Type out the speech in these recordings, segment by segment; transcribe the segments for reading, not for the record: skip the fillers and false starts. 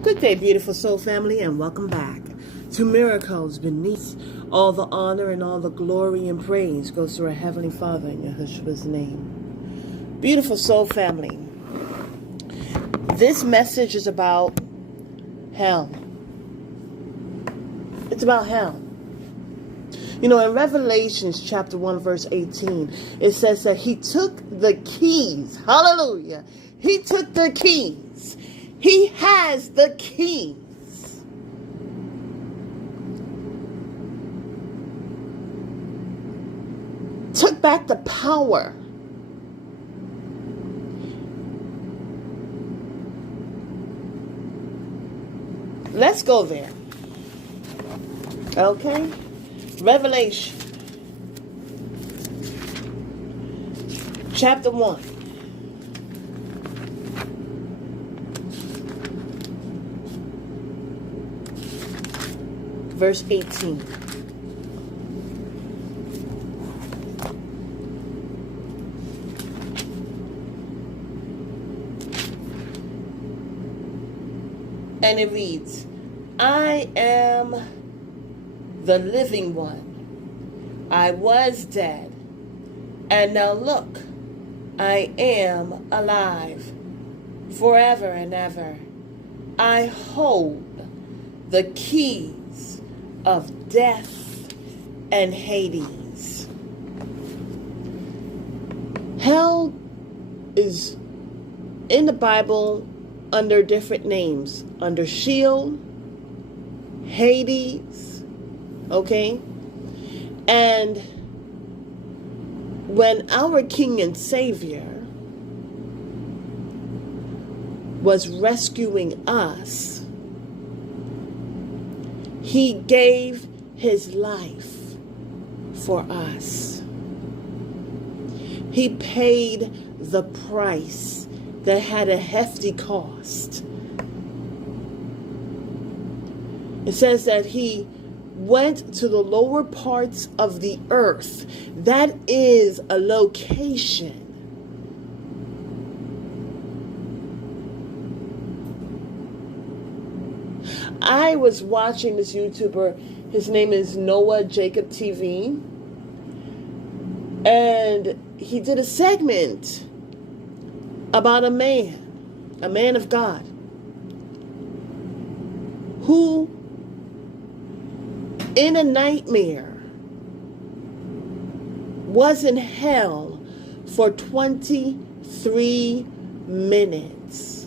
Good day, beautiful soul family, and welcome back to Miracles Beneath. All the honor and all the glory and praise goes to our Heavenly Father in Yeshua's name. Beautiful soul family, this message is about hell. It's about hell. You know, in Revelations chapter 1, verse 18, it says that he took the keys. Hallelujah. He took the keys. He has the keys. Took back the power. Let's go there. Okay? Revelation chapter 1. Verse 18. And it reads, I am the living one. I was dead, and now look, I am alive forever and ever. I hold the keys of death and Hades. Hell is in the Bible under different names, under Sheol, Hades, okay? And when our King and Savior was rescuing us, he gave his life for us. He paid the price that had a hefty cost. It says that he went to the lower parts of the earth. That is a location. I was watching this YouTuber. His name is Noah Jacob TV. And he did a segment about a man of God, who in a nightmare was in hell for 23 minutes.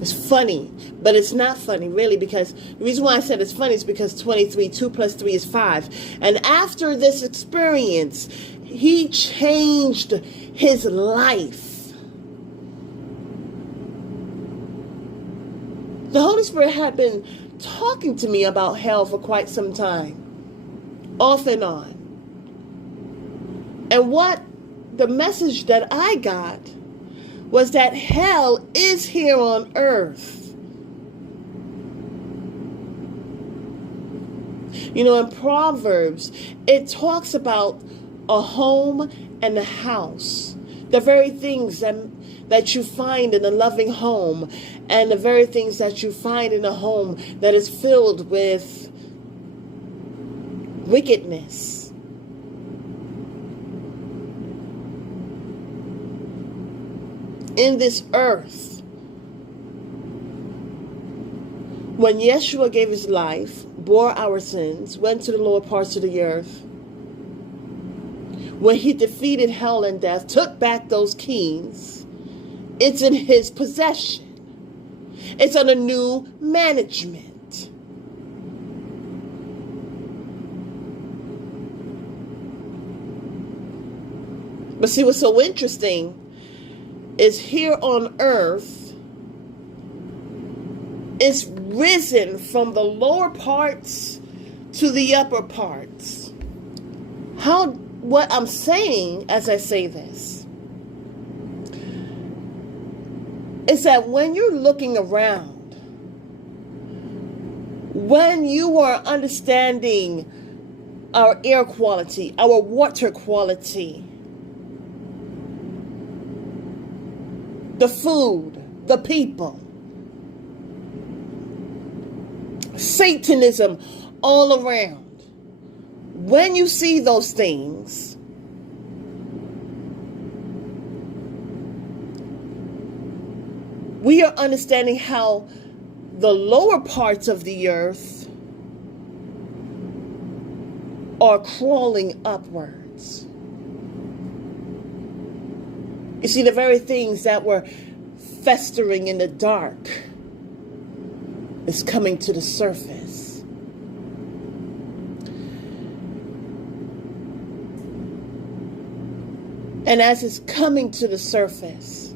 It's funny, but it's not funny really, because the reason why I said it's funny is because 23, 2 plus 3 is 5. And after this experience, he changed his life. The Holy Spirit had been talking to me about hell for quite some time, off and on. And what the message that I got was that hell is here on earth. You know, in Proverbs, it talks about a home and a house. The very things that you find in a loving home, and the very things that you find in a home that is filled with wickedness. In this earth, when Yeshua gave his life, bore our sins, went to the lower parts of the earth, when he defeated hell and death, took back those keys, it's in his possession. It's under new management. But see, what's so interesting is here on earth, it's risen from the lower parts to the upper parts. What I'm saying as I say this is that when you're looking around, when you are understanding our air quality, our water quality, the food, the people. Satanism all around. When you see those things, we are understanding how the lower parts of the earth are crawling upwards. You see, the very things that were festering in the dark is coming to the surface. And as it's coming to the surface,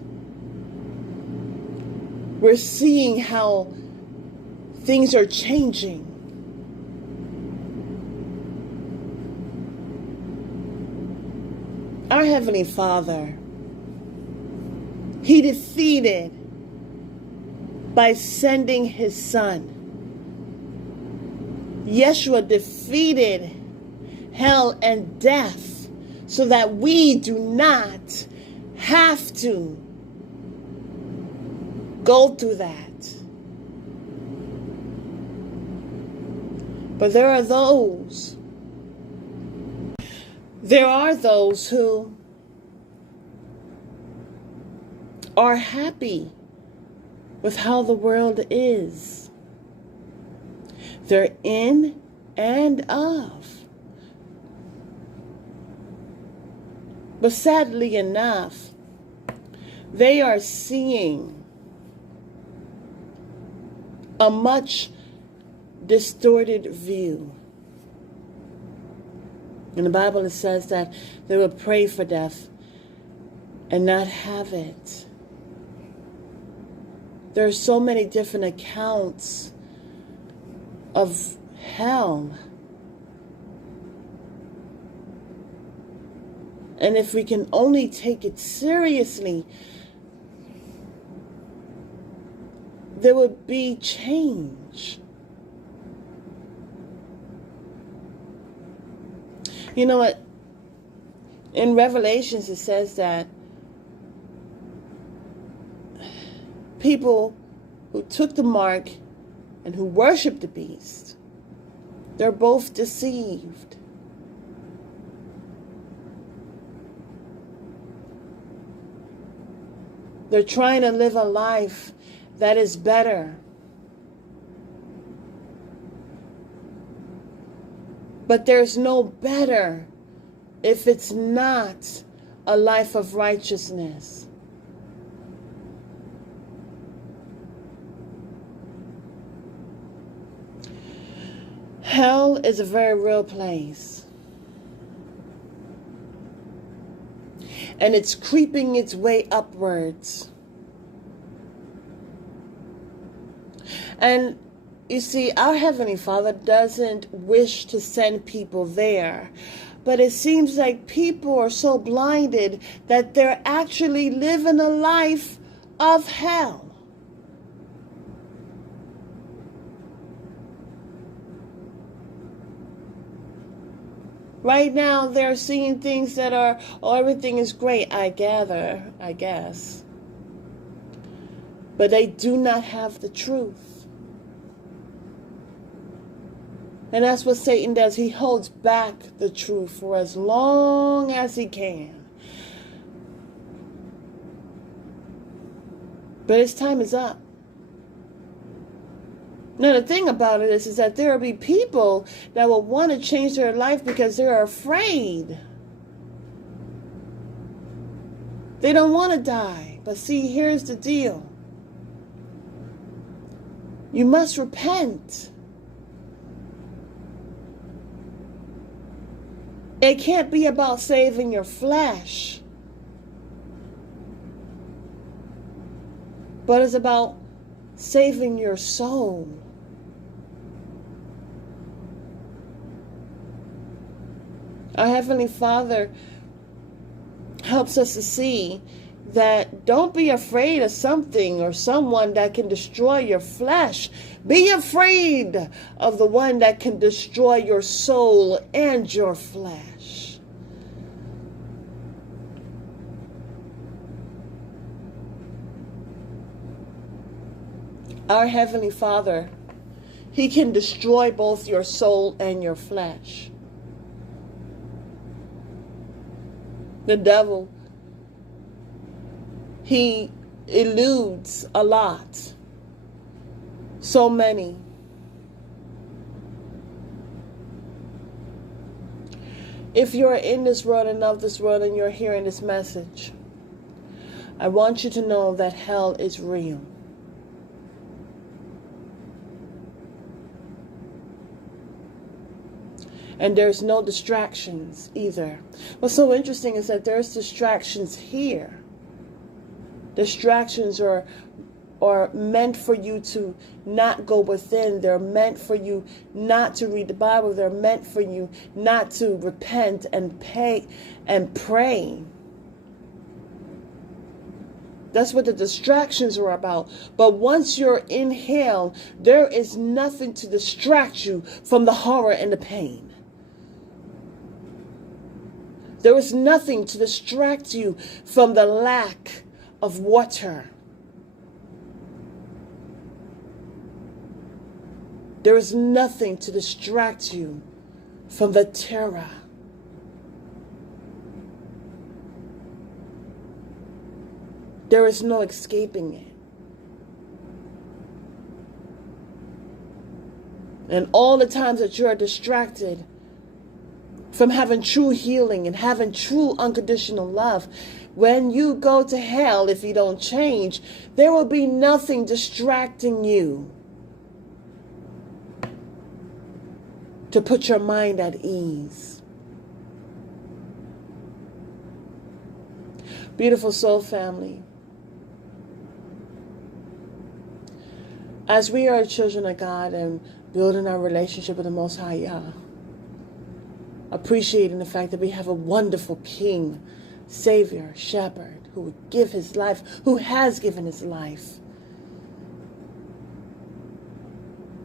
we're seeing how things are changing. Our Heavenly Father, He defeated by sending His Son. Yeshua defeated hell and death so that we do not have to go through that. But there are those who are happy with how the world is. They're in and of. But sadly enough, they are seeing a much distorted view. In the Bible it says that they will pray for death and not have it. There are so many different accounts of hell. And if we can only take it seriously, there would be change. You know what? In Revelations it says that people who took the mark and who worshiped the beast, they're both deceived. They're trying to live a life that is better. But there's no better if it's not a life of righteousness. Hell is a very real place. And it's creeping its way upwards. And you see, our Heavenly Father doesn't wish to send people there. But it seems like people are so blinded that they're actually living a life of hell. Right now, they're seeing things that are, oh, everything is great, I guess. But they do not have the truth. And that's what Satan does. He holds back the truth for as long as he can. But his time is up. Now, the thing about it is that there will be people that will want to change their life because they're afraid. They don't want to die. But see, here's the deal. You must repent. It can't be about saving your flesh. But it's about saving your soul. Our Heavenly Father helps us to see that don't be afraid of something or someone that can destroy your flesh. Be afraid of the one that can destroy your soul and your flesh. Our Heavenly Father, He can destroy both your soul and your flesh. The devil, he eludes a lot. So many. If you're in this world and of this world and you're hearing this message, I want you to know that hell is real. And there's no distractions either. What's so interesting is that there's distractions here. Distractions are meant for you to not go within. They're meant for you not to read the Bible. They're meant for you not to repent and pay and pray. That's what the distractions are about. But once you're in hell, there is nothing to distract you from the horror and the pain. There is nothing to distract you from the lack of water. There is nothing to distract you from the terror. There is no escaping it. And all the times that you are distracted from having true healing and having true unconditional love, when you go to hell, if you don't change, there will be nothing distracting you to put your mind at ease. Beautiful soul family, as we are children of God and building our relationship with the Most High Yah, appreciating the fact that we have a wonderful King, Savior, Shepherd, who would give his life, who has given his life.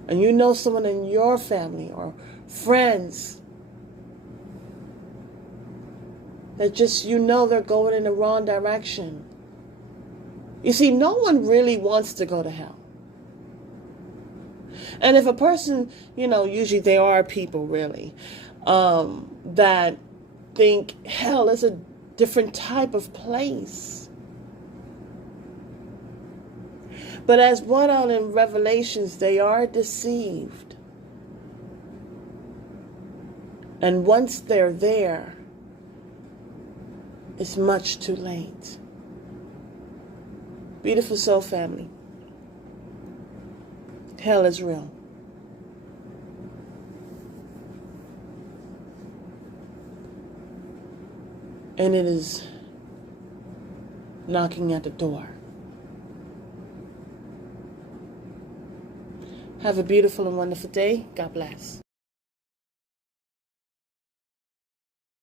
And you know someone in your family or friends that just, you know, they're going in the wrong direction. You see, no one really wants to go to hell. And if a person, you know, usually there are people really, that think hell is a different type of place. But as brought out in Revelations, they are deceived. And once they're there, it's much too late. Beautiful soul family, hell is real. And it is knocking at the door. Have a beautiful and wonderful day. God bless.